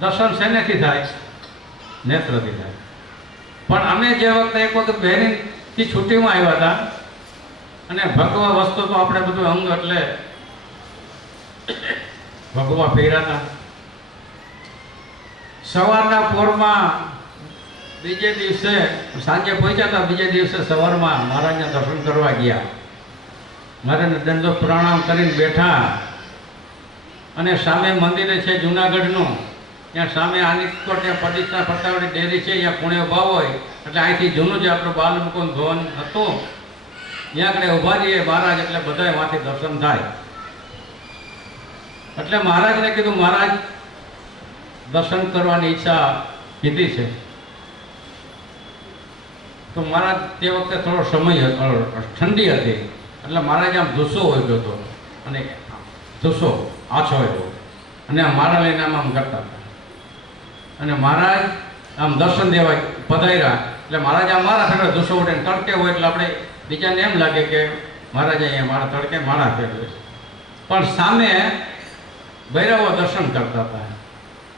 દર્શન શેનેથી થાય? નેત્રથી થાય. પણ અમે જે વખતે એક વખત બહેરીથી છુટ્ટીમાં આવ્યા હતા અને ભગવા વસ્તુ તો આપણે બધું અંગ એટલે ભગવા પહેર્યા હતા. સવારના પોરમાં બીજે દિવસે સાંજે પહોંચ્યા હતા. બીજે દિવસે સવારમાં મહારાજના દર્શન કરવા ગયા. મહારાજને દંડો પ્રણામ કરીને બેઠા અને સામે મંદિરે છે જુનાગઢનું, ત્યાં સામે આની તો ત્યાં પ્રતિષ્ઠા ફરતાવાળી ડેરી છે, ત્યાં પુણ્ય ભાવ હોય એટલે અહીંથી જૂનું જે આપણું બાલમુકુંદ ભવન હતું ત્યાં આગળ ઊભા રહીએ મહારાજ એટલે બધાય માંથી દર્શન થાય. એટલે મહારાજને કીધું, મહારાજ દર્શન કરવાની ઈચ્છા કીધી છે. તો મહારાજ તે વખતે થોડો સમય હતો, ઠંડી હતી એટલે મહારાજ આમ ધૂસો હોય ગયો હતો અને ધૂસો આછો એવો અને મારા લઈને આમ કરતા હતા. અને મહારાજ આમ દર્શન દેવા પધાર્યા એટલે મહારાજ આમ મારા ફેરવે ધૂસો ઉઠીને તડકે હોય એટલે આપણે બીજાને એમ લાગે કે મહારાજ અહીંયા મારા તડકે મારા ફેરવે. પણ સામે ભૈરવો દર્શન કરતા હતા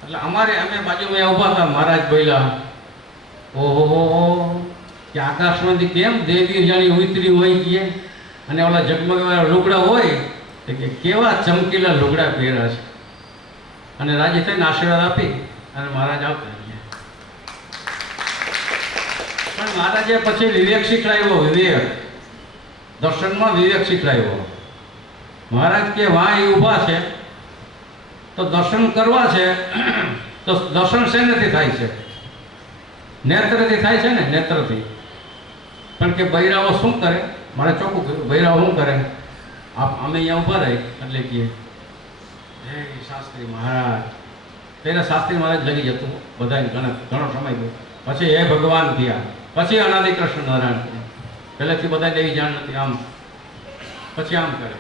એટલે અમે બાજુમાં ઊભા હતા. મહારાજ બોલ્યા, ઓહો કે આકાશમાંથી કેમ દેવી જાણી ઉતરી હોય કે, અને ઓલા ઝગમગવાળા લુગડા હોય કે કેવા ચમકીલા લુગડા પહેર્યા છે. અને રાજી થઈને આશીર્વાદ આપી અને મહારાજ આવતા ગયા. પણ મહારાજે પછી વિવેક શીખડાવ્યો. વિવેક દર્શનમાં વિવેક શીખડાવ્યો. મહારાજ કે વાં એ ઊભા છે તો દર્શન કરવા છે તો દર્શન શેનાથી થાય છે? નેત્રથી થાય છે ને, નેત્રથી. પણ કે બૈરાઓ શું કરે? મારે ચોખ્ખું કહ્યું, બૈરાઓ શું કરે? અમે અહીંયા ઊભા રહી એટલે કે હે શાસ્ત્રી મહારાજ. પહેલાં શાસ્ત્રી મહારાજ લગી જતું બધાને ઘણો સમય ગયો. પછી હે ભગવાન થયા, પછી અનાદિ કૃષ્ણ નારાયણ થયા. પહેલેથી બધા એવી જાણ નથી. આમ પછી આમ કરે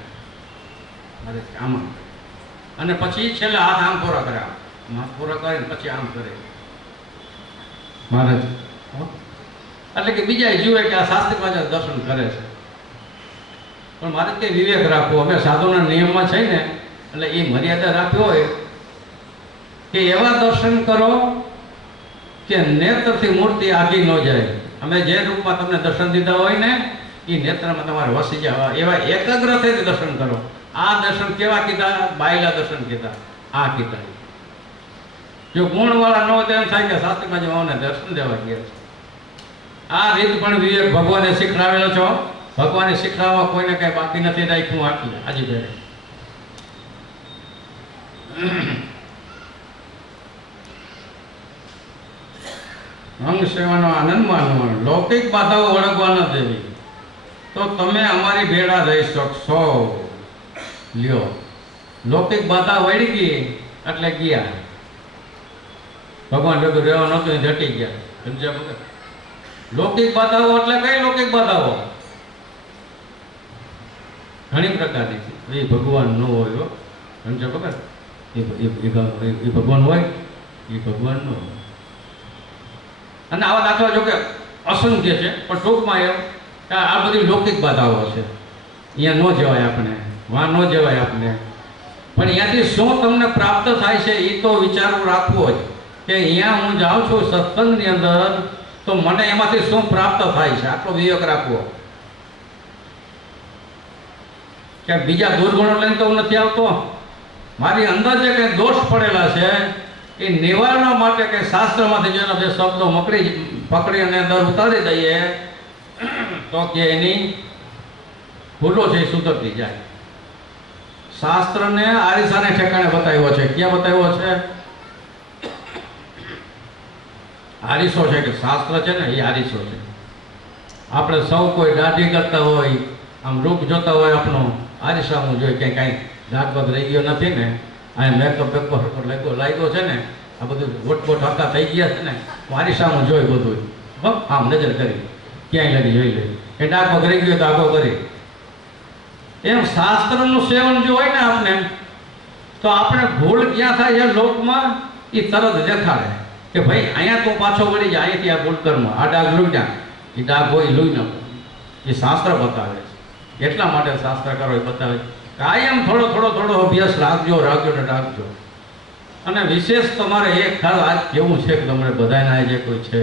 મારે આમ, અને પછી છેલ્લે હાથ આમ પૂરા કરે, હાથ પૂરા કરીને પછી આમ કરે મહારાજ. એટલે કે બીજા જુએ કે આ શાસ્ત્રી પાછા દર્શન કરે છે. પણ મારે તે વિવેક રાખવો. અમે સાધુના નિયમમાં છે ને એટલે એ મર્યાદા રાખવી હોય કે એવા દર્શન કરો કે નેત્રથી મૂર્તિ આગી ન જાય. અમે જે રૂપમાં તમને દર્શન દીધા હોય ને એ નેત્રમાં તમારે વસી જાય એવા એકાગ્રતાથી દર્શન કરો. આ દર્શન કેવા કીધા? બાયલા દર્શન કીધા. આ કીધા જો ગુણવાળા ન હોય તો એમ થાય કે શાસ્ત્રીમાં જવાને દર્શન દેવા ગયા છે. આ રીત પણ વિવેક ભગવાને શીખડાવેલો છો. ભગવાને શીખડાવવા કોઈને કઈ બાકી નથી રાખ્યું. આટલું આજે બેરે અંગ સેવાનો આનંદ માનવાનો, લૌકિક બાધાઓ વળગવા ન દેવી તો તમે અમારી ભેળા રહી શકશો. લ્યો, લૌકિક બાધા વળી ગઈ એટલે ગયા. ભગવાન ભેગું રહેવા નહોતું એ જટી ગયા. સમજ્યા વગર લૌકિક બાધાઓ એટલે કઈ લૌકિક બાધાઓ? ઘણી પ્રકારની છે. એ ભગવાન ન હોય. સમજ્યા વગર એ ભગવાન હોય, એ ભગવાન ન હોય. અને આવા દાખલા જો કે અસંખ્ય છે, પણ ટૂંકમાં એમ કે આ બધી લૌકિક બાધાઓ છે. અહીંયા ન જવાય આપણે, વાં ન જવાય આપણે. પણ અહીંયાથી શું તમને પ્રાપ્ત થાય છે એ તો વિચારવું રાખવો જ કે અહીંયા હું જાઉં છું સત્સંગની અંદર તો મને એમાંથી શું પ્રાપ્ત થાય છે. આટલો વિવેક રાખવો કે બીજા દુર્ગુણો લઈને તો હું નથી આવતો. મારી અંદર જે કંઈ દોષ પડેલા છે એ નિવારણ માટે કે શાસ્ત્રમાંથી જેનો બે શબ્દો પકડી અને અંદર ઉતારી દઈએ તો કે એની ભૂલો છે એ સુધરતી જાય. શાસ્ત્રને આરીસાને ઠેકાણે બતાવ્યો છે. ક્યાં બતાવ્યો છે? આરીસો છે કે શાસ્ત્ર છે ને એ આરીસો છે. આપણે સૌ કોઈ દાઢી કરતા હોય, આમ રૂપ જોતા હોય આપણો, આરીસામાં જોઈએ કે કાંઈ દાગ બાગ રહી ગયો નથી ને, આ મેકઅપ લાગ્યો છે ને, આ બધું વોટબોટ હરતા થઈ ગયા છે ને, આરીસામાં જોઈ બધું આમ નજર કરી ક્યાંય લગી જોઈ લે કે ડાઘ બાગ રહી ગયો તો આગો કરી. એમ શાસ્ત્રનું સેવન જો હોય ને આપણે તો આપણે ભૂલ ક્યાં થાય છે લોકમાં એ તરત દેખાડે કે ભાઈ અહીંયા તો પાછો વળી જાય, અહીંયાથી આ ભૂલ કર્મ, આ ડાઘ લૂઈ ના, એ ડાઘ હોય લૂઈ ન, એ શાસ્ત્ર બતાવે છે. એટલા માટે શાસ્ત્રકારો બતાવે કાયમ થોડો અભ્યાસ રાખજો ને રાખજો. અને વિશેષ તમારે એક ખાસ આજ કેવું છે કે તમને બધાના જે કોઈ છે,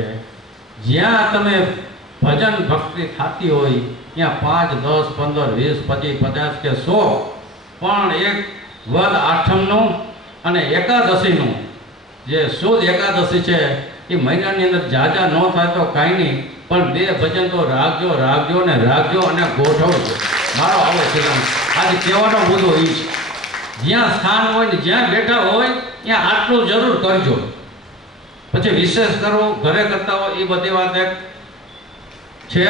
જ્યાં તમે ભજન ભક્તિ થતી હોય ત્યાં 5, 10, 15, 20, 25, 50 કે 100 પણ એક વદ આઠમનું અને એકાદશીનું જે શુદ્ધ એકાદશી છે એ મહિનાની અંદર જાજા ન થાય તો કાંઈ નહીં, પણ 2 ભજન તો રાખજો રાખજો ને રાખજો અને ગોઠવજો. મારો આવો સિદ્ધાંત આજે કહેવાનો મુદ્દો એ છે. જ્યાં સ્થાન હોય ને જ્યાં બેઠા હોય ત્યાં આટલું જરૂર કરજો. પછી વિશેષ કરવો ઘરે કરતા હોય એ બધી વાત એક છે,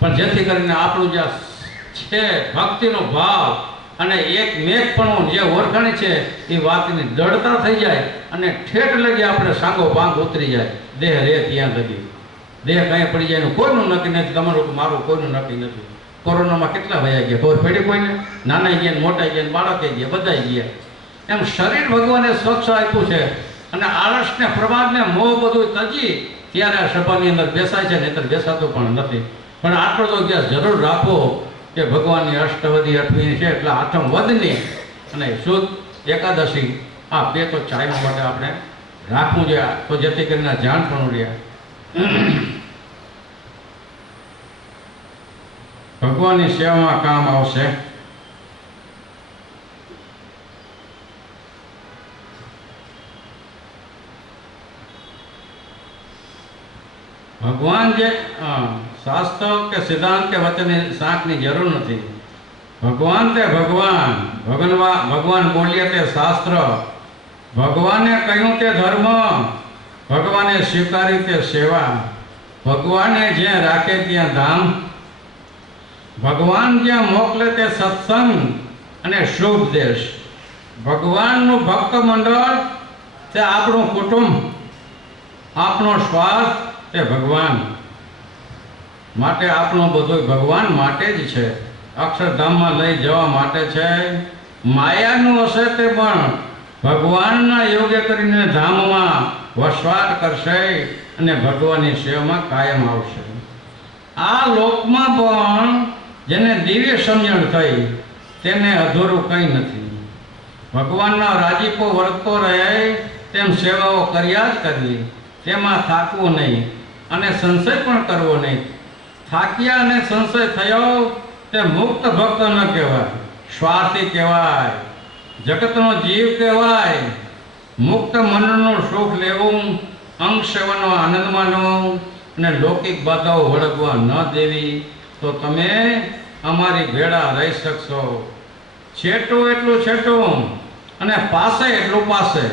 પણ જેથી કરીને આપણું જે છે ભક્તિનો ભાવ અને એક મેઘપણું જે ઓળખાણી છે એ વાતની દળતા થઈ જાય અને ઠેઠ લગી આપણે સાંગો પાંગ ઉતરી જાય. દેહ રે ત્યાં લગી દેહ કાંઈ પડી જાય એનું કોઈનું નક્કી નથી. તમારું કે મારું કોઈનું નક્કી નથી. કોરોનામાં કેટલા વયા ગયા ખબર પડી કોઈને? નાના ગયા ને મોટા ગયા ને બાળકે ગયા બધા ગયા. એમ શરીર ભગવાને સ્વચ્છ આપ્યું છે અને આળસને પ્રમાદને મોહ બધું તજી ત્યારે આ સભાની અંદર બેસાય છે, નહીંતર બેસાતું પણ નથી. પણ આટલો તો અભ્યાસ જરૂર રાખો કે ભગવાનની અષ્ટવધી 8મી છે એટલે આઠમ વધની અને શુદ્ધ એકાદશી આ 2 તો ચાયમાં માટે આપણે રાખવું જોઈએ, તો જેથી કરીને જાણ પણ રહ્યા. ભગવાનની સેવામાં કામ આવશે. ભગવાન જે શાસ્ત્ર કે સિદ્ધાંત કે વચનની શાકની જરૂર નથી. ભગવાન તે ભગવાન ભગવાન બોલીએ તે શાસ્ત્ર, ભગવાને કહ્યું તે ધર્મ, ભગવાને સ્વીકારી તે સેવા, ભગવાને જ્યાં રાખે ત્યાં ધામ, ભગવાન જ્યાં મોકલે તે સત્સંગ અને શુભ દેશ. ભગવાનનું ભક્ત મંડળ તે આપણું કુટુંબ, આપણો સ્વાર્થ તે ભગવાન માટે, આપણું બધું ભગવાન માટે જ છે. અક્ષરધામમાં લઈ જવા માટે છે. માયાનું હશે તે પણ ભગવાનના યોગ્ય કરીને ધામમાં વસવાટ કરશે અને ભગવાનની સેવામાં કાયમ આવશે. આ લોકમાં પણ જેને દિવ્ય સમજણ થઈ તેને અધૂરું કંઈ નથી. ભગવાનનો રાજીપો વર્તતો રહે તેમ સેવાઓ કર્યા જ કરવી, તેમાં થાકવું નહીં અને સંશય પણ કરવો નહીં. થાક્યા અને સંશય થયો તે મુક્ત ભક્ત ન કહેવાય, સ્વાર્થી કહેવાય, જગતનો જીવ કહેવાય. મુક્ત મનનું સુખ લેવું, અંગ સેવાનો આનંદ માનવો અને લૌકિક બાધાઓ વળગવા ન દેવી, તો તમે અમારી ભેળા રહી શકશો. છેટું એટલું છેટું અને પાસે એટલું પાસે.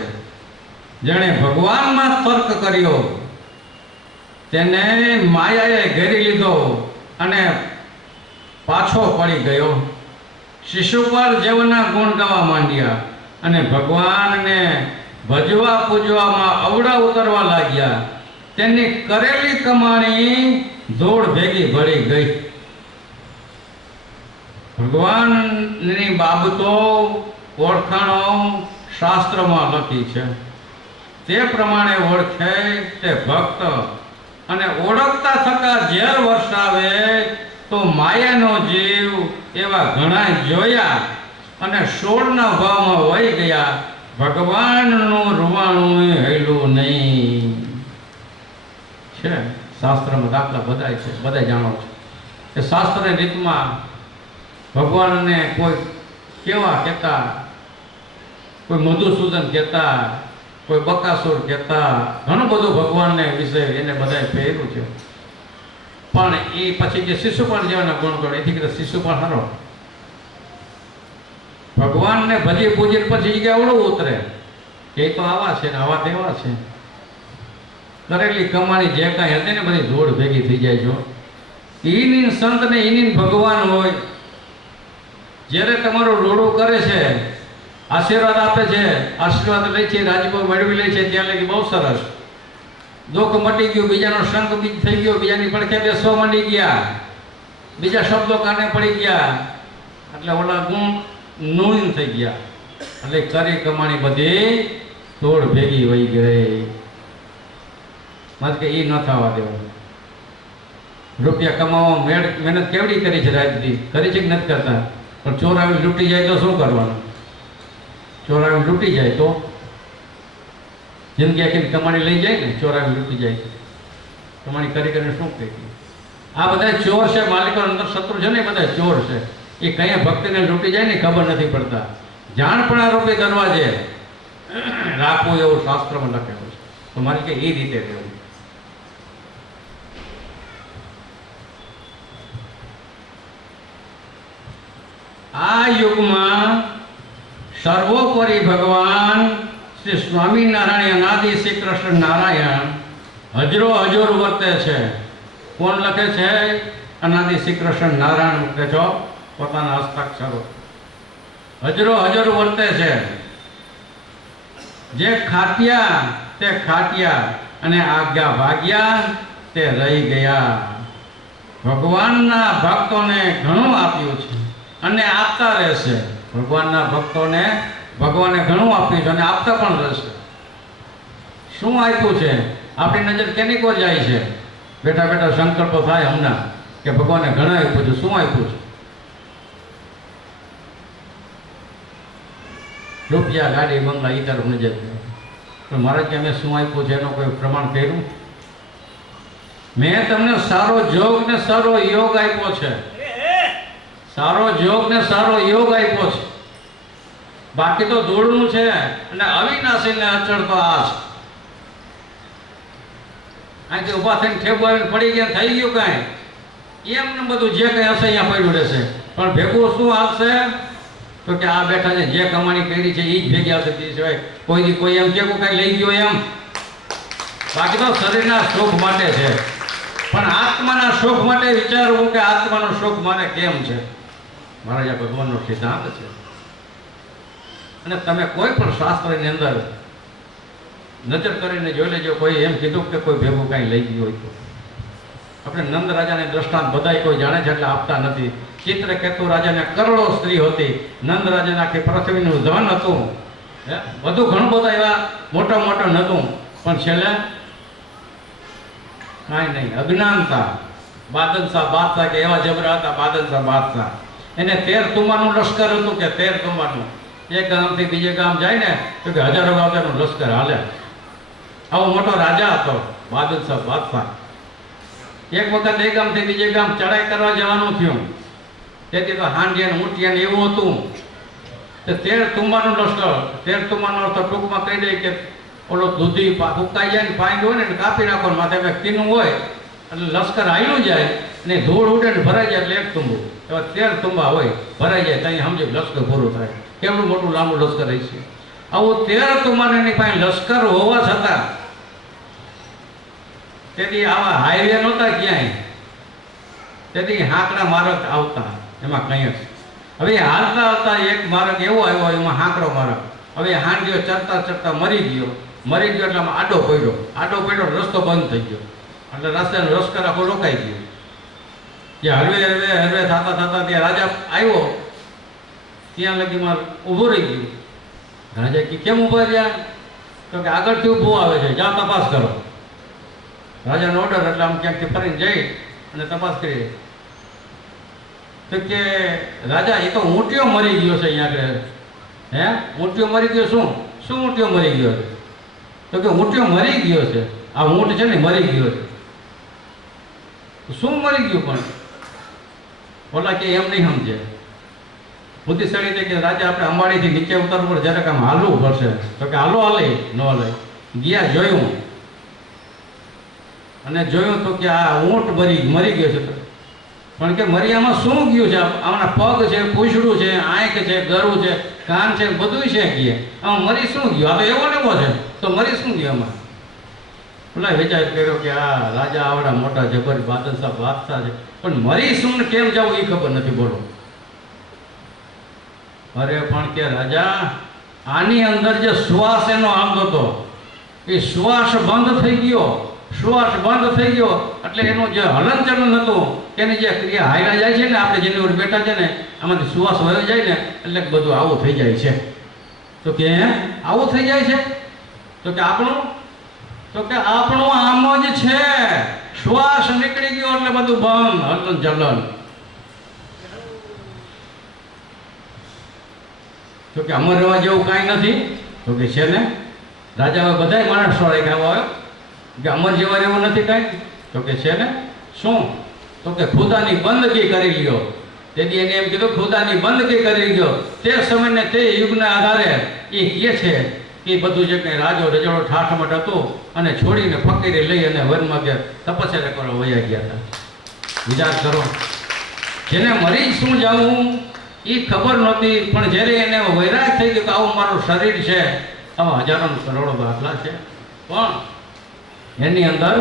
જેણે ભગવાનમાં તર્ક કર્યો તેને માયાએ ઘેરી લીધો અને પાછો પડી ગયો. શિશુપાલ જેવના ગુણ ગાવા માંડ્યા અને ભગવાનને ભજવા પૂજવામાં અવડા ઉતરવા લાગ્યા. તેની કરેલી કમાણી ધૂળ ભેગી ભળી ગઈ. ભગવાનની બાબતો ઓળખાણો શાસ્ત્રમાં લખી છે, તે પ્રમાણે ઓળખે તે ભક્ત. અને ઓળખતા થતા ઝેર વરસાવે તો માયાનો જીવ એવા ઘણા જોયા અને 16ના ભાવમાં વહી ગયા. ભગવાનનું રૂવાણું હેલું નહીં છે. શાસ્ત્રમાં દાખલા બધા છે, બધા જાણો છો કે શાસ્ત્રની રીતમાં ભગવાનને કોઈ કેવા કહેતા, કોઈ મધુસૂદન કહેતા, કોઈ બકાસુર કહેતા, ઘણું બધું ભગવાનને વિશે એને બધાએ પહેર્યું છે. પણ એ પછી જે શિશુપાળ જેવાના ગુણ કરો એથી કીધું શિશુપાળ હારો ભગવાનને ભજી પૂજી પછી કે અવળું ઉતરે કે તો આવા છે ને આવા તેવા છે. કરેલી કમાણી જે કાંઈ હતી ને બધી ધૂળ ભેગી થઈ જાય. જો ઈની સંત ને ઈની ભગવાન હોય. જ્યારે તમારું રોડું કરે છે, આશીર્વાદ આપે છે, આશીર્વાદ લે છે, રાજકો મેળવી લે છે, ત્યાં લગી બહુ સરસ. દુઃખ મટી ગયું, બીજાનો સંગ બીજ થઈ ગયો, બીજાની પડખે બેસવા માંડી ગયા, બીજા શબ્દો કાને પડી ગયા, એટલે ઓલા ગુણ નૂન થઈ ગયા. એટલે કરી કમાણી બધી ધૂળ ભેગી વહી ગઈ. મારે કે એ ન થવા દેવું. રૂપિયા કમાવા મહેનત કેવડી કરી છે રાજથી, કરી છે કે નથી કરતા? પણ ચોર આવી લૂંટી જાય તો શું કરવાનું? ચોર આવી લૂંટી જાય તો જિંદગી આખી કમાણી લઈ જાય ને, ચોરાવી લૂંટી જાય છે. કમાણી કરી કરીને શું કહી? આ બધા ચોર છે, માલિકો અંદર શત્રુ છે ને, એ બધા ચોર છે. એ કયા ભક્તિને લૂંટી જાય ને ખબર નથી પડતા. જાણપણા રૂપે દરવાજે રાખવું એવું શાસ્ત્રમાં લખેલું છે. તો મારે કે એ રીતે રહેવું. આ યુગમાં સર્વોપરી ભગવાન શ્રી સ્વામિનારાયણ અનાદિ શ્રી કૃષ્ણ નારાયણ હજરો હજુર વર્તે છે. કોણ લખે છે? અનાદિ શ્રી કૃષ્ણ નારાયણ મૂકે છો પોતાના હસ્તાક્ષરો. હજરો હજુર વર્તે છે. જે ખાટ્યા તે ખાટ્યા અને આજ્ઞા ભાગ્યા તે રહી ગયા. ભગવાનના ભક્તોને ઘણું આપ્યું છે અને આપતા રહેશે. ભગવાનના ભક્તોને ભગવાને ઘણું આપ્યું છે અને આપતા પણ રહેશે. શું આપ્યું છે? આપણી નજર કેની કો જાય છે? બેઠા બેઠા સંકલ્પો થાય હમણાં કે ભગવાને ઘણા આપ્યું છે. શું આપ્યું છે? રૂપિયા, ગાડી, બંગલા, એ તરફ નજર જાય. પણ મારે કે મેં શું આપ્યું છે એનું કોઈ પ્રમાણ કર્યું? મેં તમને સારો જોગ ને સારો યોગ આપ્યો છે. સારો જોગ ને સારો યોગ આપ્યો છે. બાકી તો ધૂળનું છે અને અવિનાશી ને અચળ તો આ છે. અહીંથી ઊભા થઈને ઠેબુ આવીને પડી ગયા થઈ ગયું કાંઈ એમને બધું જે કંઈ હશે અહીંયા પડ્યું રહેશે. પણ ભેગું શું આવશે? તો કે આ બેઠા છે જે કમાણી કરી છે એ જ ભેગી આવશે. તે સિવાય કોઈ એમ કેવું કાંઈ લઈ ગયો એમ. બાકી તો શરીરના સુખ માટે છે. પણ આત્માના સુખ માટે વિચારવું કે આત્માનો સુખ મારે કેમ છે. મહારાજ આ ભગવાનનો સિદ્ધાંત છે. અને તમે કોઈ પણ શાસ્ત્રની અંદર નજર કરીને જોઈ લેજો. કોઈ એમ કીધું કે કોઈ ભેગું કાંઈ લઈ ગયું હોય તો આપણે નંદ રાજાને દ્રષ્ટાંત બધાય કોઈ જાણે છે એટલે આપતા નથી. ચિત્રકેતુ રાજાને કરોડો સ્ત્રી હતી. નંદ રાજાને આખી પૃથ્વીનું ધન હતું. બધું ઘણું બધા એવા મોટા મોટા નહોતું. પણ છેલ્લે કાંઈ નહીં. અજ્ઞાનતા. બાદશાહ બાદશાહ કે એવા જબરા હતા. બાદશાહ બાદશાહ એને 13 તુંબાનું લશ્કર હતું કે 13 તુંબાનું. એક ગામથી બીજે ગામ જાય ને તો કે હજારો ગામનું લશ્કર હાલે. આવો મોટો રાજા હતો બાદશાહ બાદશાહ. એક વખત એક ગામથી બીજે ગામ ચડાઈ કરવા જવાનું થયું. તેથી તો હાંડિયા ઊંટિયા એવું હતું. તે 13 તુંબાનું લશ્કર. 13 તુંબાનો અર્થ ટૂંકમાં કહી દે કે ઓલો દૂધી ફૂંકાઈ જાય ને પાંડ હોય ને કાપી નાખો માથે વ્યક્તિનું હોય એટલે લશ્કર હાલ્યું જાય અને ધૂળ ઉડે ને ભરાઈ જાય એટલે એક તુંબુ. એવા 13 તુંબા હોય ભરાઈ જાય ત્યાં સમજી લશ્કર પૂરું થાય. કેવડું મોટું લાંબુ લશ્કર હોય છે. આવું 13 તુંબાની પાસે લશ્કર હોવા છતાં તેથી આવા હાઈવે નહોતા ક્યાંય. તેથી હાંકડા માર્ગ આવતા એમાં કંઈ જ. હવે હાલતા હાલતા એક માર્ગ એવો આવ્યો એમાં હાંકડો માર્ગ. હવે હાંડ્યો ચડતા ચડતા મરી ગયો એટલે આમાં આડો પડ્યો રસ્તો બંધ થઈ ગયો. એટલે રસ્તાનો લશ્કર આખો રોકાઈ ગયો. જે હરવે થતા થતા ત્યાં રાજા આવ્યો ત્યાં લગીમાં ઊભું રહી ગયું. રાજા કે કેમ ઊભા રહ્યા? તો કે આગળથી ઊભું આવે છે, જ્યાં તપાસ કરો. રાજાનો ઓર્ડર એટલે આમ ક્યાંકથી ફરીને જઈ અને તપાસ કરી. તો કે રાજા એ તો ઊંટિયો મરી ગયો છે અહીંયા આગળ. હે ઊંટિયો મરી ગયો? શું ઊંટિયો મરી ગયો? તો કે ઊંટિયો મરી ગયો છે. આ ઊંટ છે ને મરી ગયો છે. શું મરી ગયું? પણ ઓલા કે એમ નહીં સમજે. બુદ્ધિશાળી છે કે રાજા આપણે અંબાડીથી નીચે ઉતરવું પડે જરાક આમ હાલવું પડશે. તો કે હાલો હાલે ન હાલે. ગયા જોયું અને જોયું તો કે આ ઊંટ મરી ગયો છે. પણ કે મરિયામાં શું ગયું છે? આમના પગ છે, પૂંછડું છે, આંખ છે, ગરું છે, કાન છે, બધું છે. ગયે આમાં મરી શું ગયું? આ તો એવો ને એવો છે તો મરી શું ગયું? આમાં પેલા વિચાર કર્યો કે આ રાજા આવડા મોટા જબર બાદશાહ છે પણ મરી શું ને કેમ જવું એ ખબર નથી. બોલો. અરે પણ કે રાજા આની અંદર જે શ્વાસ એનો આવતો હતો એ શ્વાસ બંધ થઈ ગયો. એટલે એનું જે હલનચલન હતું એની જે ક્રિયા હાઈલા જાય છે ને આપણે જેની ઉપર બેઠા છે ને આમાંથી શ્વાસ વયો જાય ને એટલે બધું આવું થઈ જાય છે. તો કે આવું થઈ જાય છે? તો કે આપણું આમ જ છે. શ્વાસ નીકળી ગયો એટલે બધું બંધ હલનચલન. તો કે અમર રહેવા જેવું કાંઈ નથી. તો કે છે ને રાજાએ બધાય માણસો રાખ્યા હોય કે અમર જેવા એવું નથી કાંઈ, તો કે છે ને શું, તો કે ખુદાની બંદગી કરી લ્યો. તેથી એને એમ કીધું ખુદાની બંદગી કરી લ્યો. તે સમયને તે યુગના આધારે એ કહે છે કે બધું જે કંઈ રાજો રજોડો ઠાઠમઠ હતું અને છોડીને ફકીરી લઈ અને વનમાં કે તપસ્યા કરવા વયા ગયા હતા. વિચાર કરો, જેને મરી શું જવું એ ખબર નહોતી, પણ જ્યારે એને વૈરાગ થઈ ગયો કે આવું મારું શરીર છે, આવા હજારો કરોડો દાખલા છે, પણ એની અંદર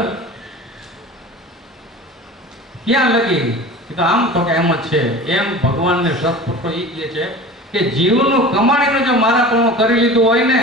ક્યાં લગી કે આમ તો કે એમ જ છે. એમ ભગવાનને સત્પુરુષો એ કહે છે કે જીવનું કમાણીનું જો મારા પણ કરી લીધું હોય ને